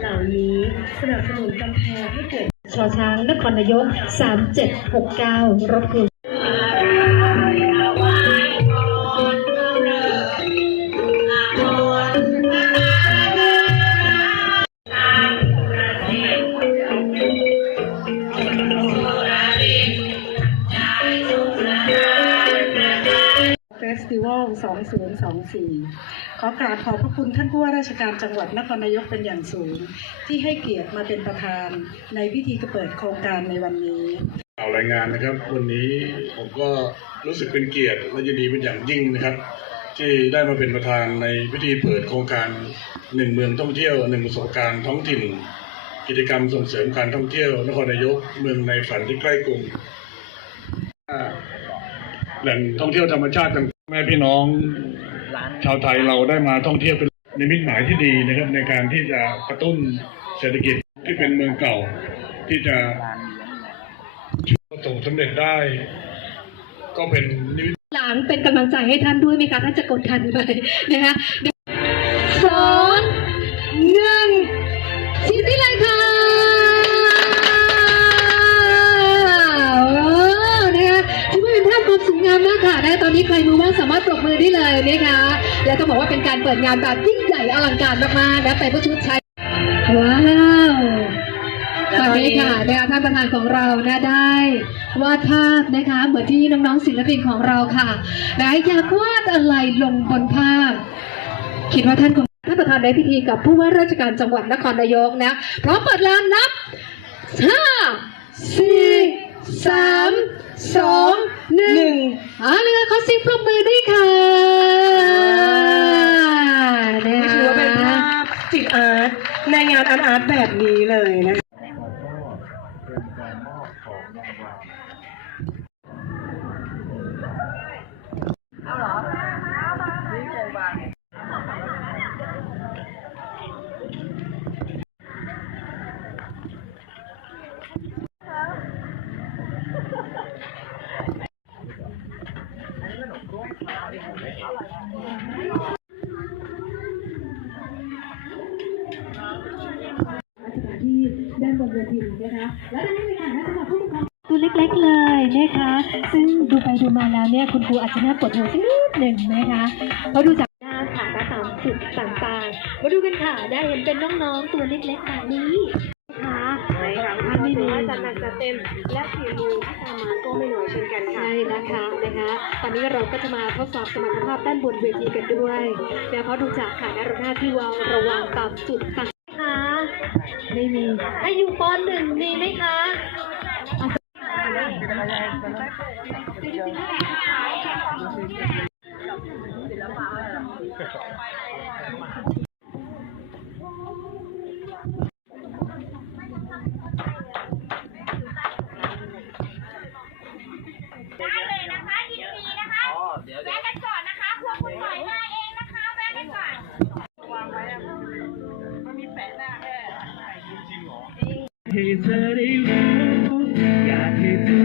เหล่านี้สนับสนุนกำแพงให้เกิดชอช้างนครนายก 3769รถคุณเฟสติวัล2024 อกราบขอบพระคุณท่านผู้ว่าราชการจังหวัดนครนายกเป็นอย่างสูง ที่ให้เกียรติมาเป็นประธานในพิธีเปิดโครงการในวันนี้ข่ารายงานนะครับวันนี้ผมก็รู้สึกเป็นเกียรติและยินดีเป็นอย่างยิ่งนะครับ ที่ได้มาเป็นประธานในพิธีเปิดโครงการหนึ่งเมืองท่องเที่ยวหนึ่งประสบการณ์ท้องถิ่น กิจกรรมส่งเสริมการท่องเที่ยวนครนายกเมืองในฝันที่ใกล้กรุงแหล่งท่องเที่ยวธรรมชาติต่างแม่พี่น้อง ชาวไทยเราได้มาท่องเที่ยวเป็นในิมิตหมายที่ดีนะครับในการที่จะกระตุ้นเศรษฐกิจที่เป็นเมืองเก่า ที่จะประสบสำเร็จได้ ก็เป็นนิมิตหลังเป็นกำลังใจให้ท่านด้วยไหมคะท่านจะกดทันไหมนะคะสองหนึ่งชิดที่เลยค่ะโอ้นะคะถือว่าเป็นภาพความสวยงามมากค่ะนะตอนนี้ใครมือว่างสามารถปรบมือได้เลยนะคะ และต้องบอกว่าเป็นการเปิดงานแบบยิ่งใหญ่อลังการมากๆนะแต่ผู้ชุดใช้ว้าวตอนนี้ค่ะนะคะท่านประธานของเรานะได้วาดภาพนะคะเหมือนที่น้องๆศิลปินของเราค่ะนะอยากวาดอะไรลงบนภาพ คิดว่าท่านคงท่านประธานในพิธีกับผู้ว่าราชการจังหวัดนครนายกนะพร้อมเปิดลานนับห้าสี่สามสองหนึ่งอ่าเลยขอเสียงปรบมือด้วยค่ะ ในงานอาร์ตอาร์ตแบบนี้เลยนะคะ ที่ ด้านบนเวทีนะคะและตอนนี้เลยค่ะสำหรับผู้ปกครองตัวเล็กๆเลยนะคะ ซึ่งดูไปดูมาแล้วเนี่ยคุณครูอาจจะน่าปวดหัวสักนิดหนึ่งนะคะเพราะดูจากหน้าค่ะและตามจุดต่างๆ มาดูกันค่ะได้เห็นเป็นน้องๆตัวเล็กๆแบบนี้ค่ะใช่ค่ะท่านไม่มีจัดหนักจัดเต็มและฝีมือที่ตามมาก็ไม่น้อยเช่นกันค่ะใช่นะคะนะคะตอนนี้เราก็จะมาทดสอบสมรรถภาพด้านบนเวทีกันด้วยนะเพราะดูจากค่ะนะหน้าที่วางระวังตามจุดต่างๆค่ะ ไม่มีถ้าอยู่ปหนึ่งมีไหมคะ ให้เธอไ